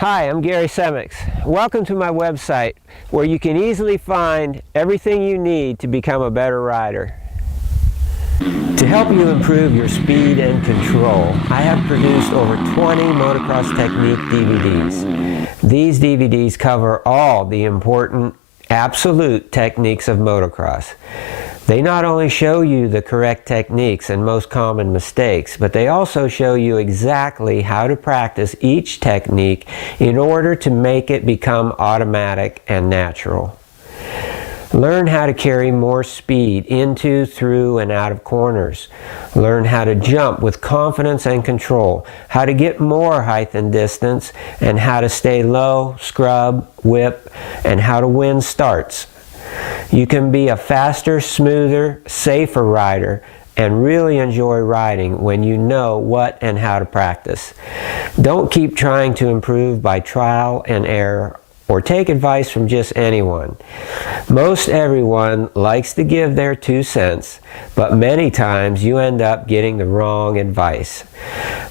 Hi, I'm Gary Semics. Welcome to my website where you can easily find everything you need to become a better rider. To help you improve your speed and control, I have produced over 20 motocross technique DVDs. These DVDs cover all the important absolute techniques of motocross. They not only show you the correct techniques and most common mistakes, but they also show you exactly how to practice each technique in order to make it become automatic and natural. Learn how to carry more speed into, through, and out of corners. Learn how to jump with confidence and control, how to get more height and distance, and how to stay low, scrub, whip, and how to win starts. You can be a faster, smoother, safer rider and really enjoy riding when you know what and how to practice. Don't keep trying to improve by trial and error or take advice from just anyone. Most everyone likes to give their 2 cents, but many times you end up getting the wrong advice.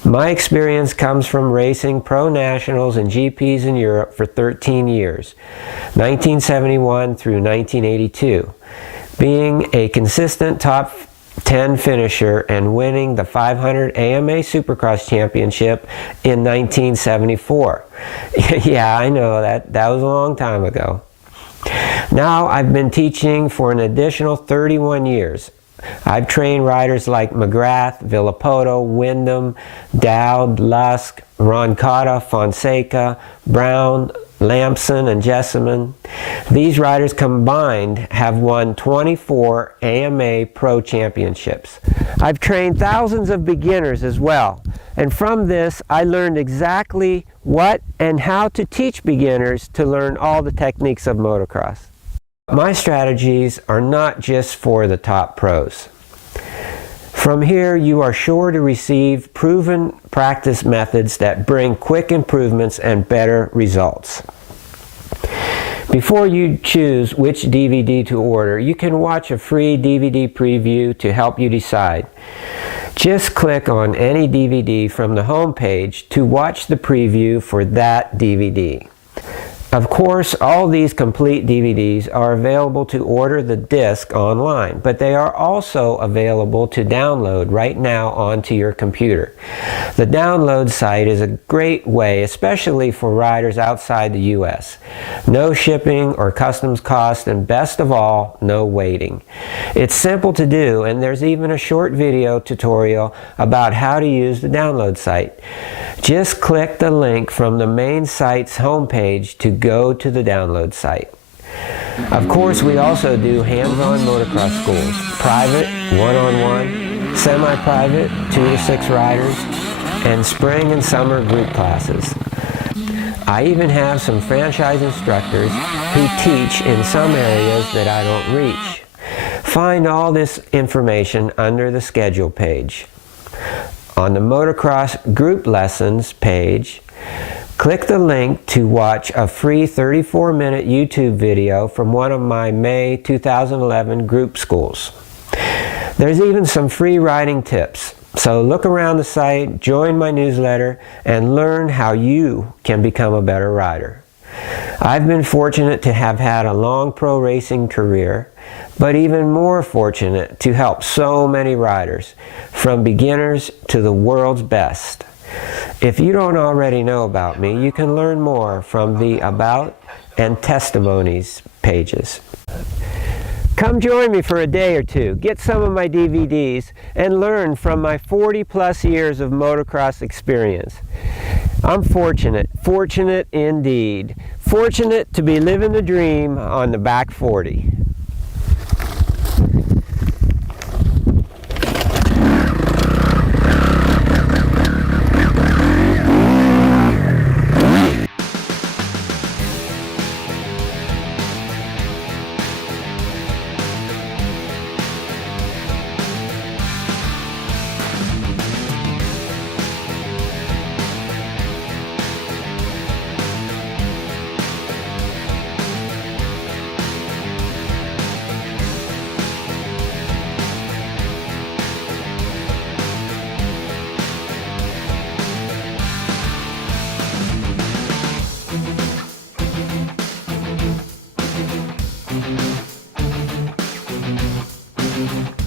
My experience comes from racing pro nationals and GPs in Europe for 13 years, 1971 through 1982, being a consistent top 10 finisher and winning the 500 AMA Supercross Championship in 1974. Yeah, I know that was a long time ago. Now I've been teaching for an additional 31 years. I've trained riders like McGrath, Villapoto, Wyndham, Dowd, Lusk, Roncada, Fonseca, Brown, Lampson, and Jessamine. These riders combined have won 24 AMA Pro Championships. I've trained thousands of beginners as well, and from this I learned exactly what and how to teach beginners to learn all the techniques of motocross. My strategies are not just for the top pros. From here, you are sure to receive proven practice methods that bring quick improvements and better results. Before you choose which DVD to order, you can watch a free DVD preview to help you decide. Just click on any DVD from the home page to watch the preview for that DVD. Of course, all these complete DVDs are available to order the disc online, but they are also available to download right now onto your computer. The download site is a great way, especially for riders outside the US. No shipping or customs cost, and best of all, no waiting. It's simple to do, and there's even a short video tutorial about how to use the download site. Just click the link from the main site's homepage to go to the download site. Of course, we also do hands-on motocross schools, private, one-on-one, semi-private, 2 to 6 riders, and spring and summer group classes. I even have some franchise instructors who teach in some areas that I don't reach. Find all this information under the schedule page. On the Motocross Group Lessons page, click the link to watch a free 34-minute YouTube video from one of my May 2011 group schools. There's even some free riding tips, so look around the site, join my newsletter, and learn how you can become a better rider. I've been fortunate to have had a long pro racing career, but even more fortunate to help so many riders, from beginners to the world's best. If you don't already know about me, you can learn more from the About and Testimonies pages. Come join me for a day or two, get some of my DVDs, and learn from my 40+ years of motocross experience. I'm fortunate indeed. Fortunate to be living the dream on the back 40. Bye.